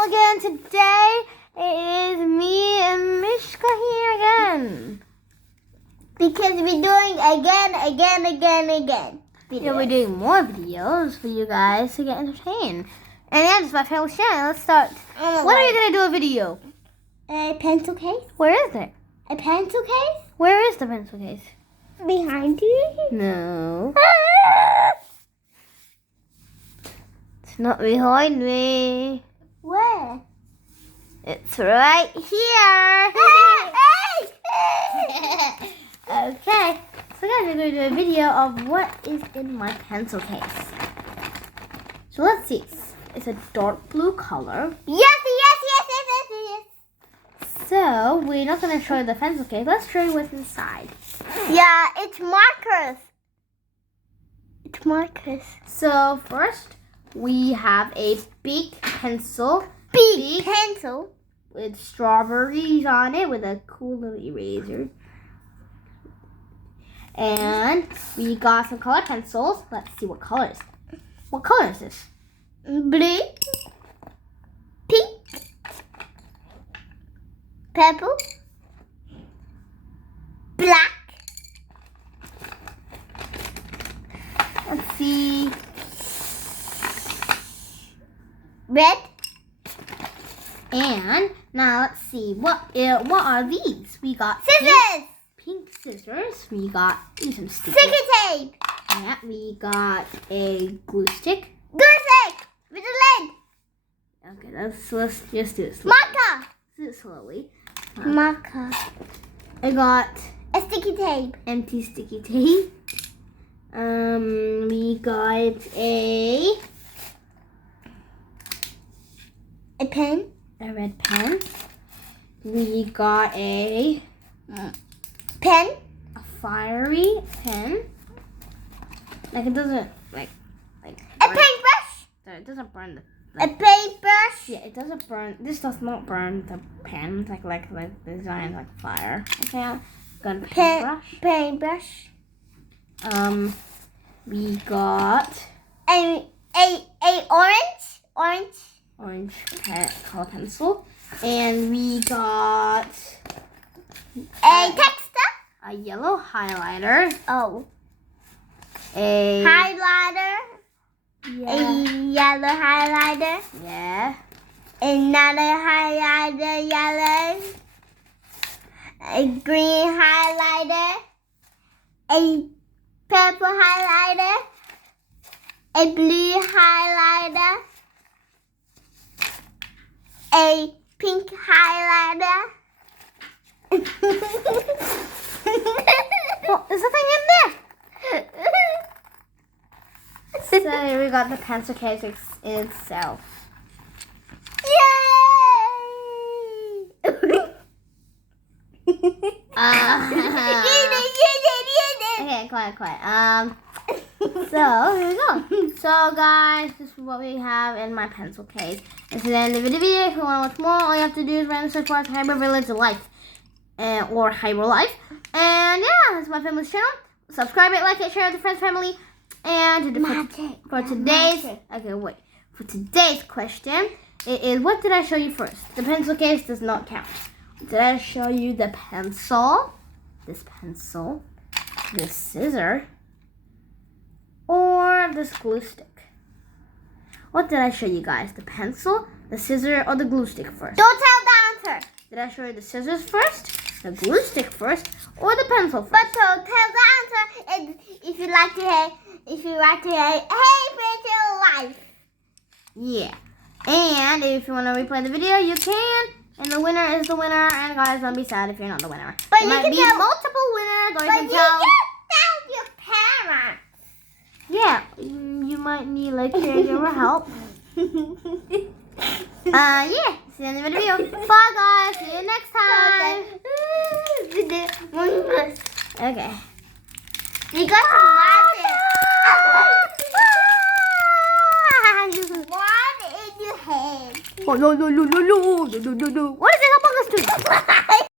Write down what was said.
channel again. Today it is me and Mishka here again. Because we're doing again. Yeah, we're doing more videos for you guys to get entertained. And yeah, this is my family's channel. Let's start. When are you going to do a video? A pencil case? Where is it? A pencil case? Where is the pencil case? Behind you? No. It's not behind me. Where? It's right here. Okay. So guys, we're going to do a video of what is in my pencil case. So let's see. It's a dark blue color. Yes. So we're not going to show you the pencil case. Let's show you what's inside. Yeah, it's markers. So first, we have a big pencil. Big pencil? With strawberries on it with a cool little eraser. And we got some color pencils. Let's see what colors. What color is this? Blue. Pink. Purple. Black. Let's see. Red. And now let's see. What are these? We got Scissors. Pink scissors. We got some sticky tape. Yeah, we got a glue stick. Glue stick with a lid. Okay, let's just do it slowly. Marker. Do it slowly. Marker. I got A sticky tape. empty sticky tape. We got a pen. a red pen. We got a Pen. fiery pen. Like it doesn't like A burn. paintbrush. So it doesn't burn the. A paintbrush. Yeah, it doesn't burn. This does not burn the pen. Like designed like fire. Okay, got a paintbrush. Paintbrush. We got A orange color pencil, and we got a texter. a yellow highlighter. Oh. A Highlighter. yeah, A yellow highlighter. yeah. Another highlighter, yellow. A green highlighter. A purple highlighter. A blue highlighter. A pink highlighter. Well, there's nothing in there. So we got the pencil case in itself. Yay! Okay, quiet. So here we go. So guys, this is what we have in my pencil case. This is the end of the video. If you want to watch more, all you have to do is random search for Hyper Village Life or Hyper Life. And yeah, this is my family's channel. Subscribe it, like it, share it with friends, family. And for today's question, it is what did I show you first? The pencil case does not count. Did I show you the pencil? This pencil, this scissor, or this glue stick? What did I show you guys? The pencil, the scissor, or the glue stick first? Don't tell the answer. Did I show you the scissors first, the glue stick first, or the pencil first? But tell the answer if you like to hear. Hey, Virtual Life. Yeah. And if you want to replay the video, you can. And the winner is the winner. And guys, don't be sad if you're not the winner. But there you might can be tell multiple winners, or you But can you tell. tell your parents. Yeah, you might need like caregiver help. Yeah. See you in the video. Bye, guys. See you next time. Okay. You got some magic. One in your head. Oh, no. What is it? Among Us 2?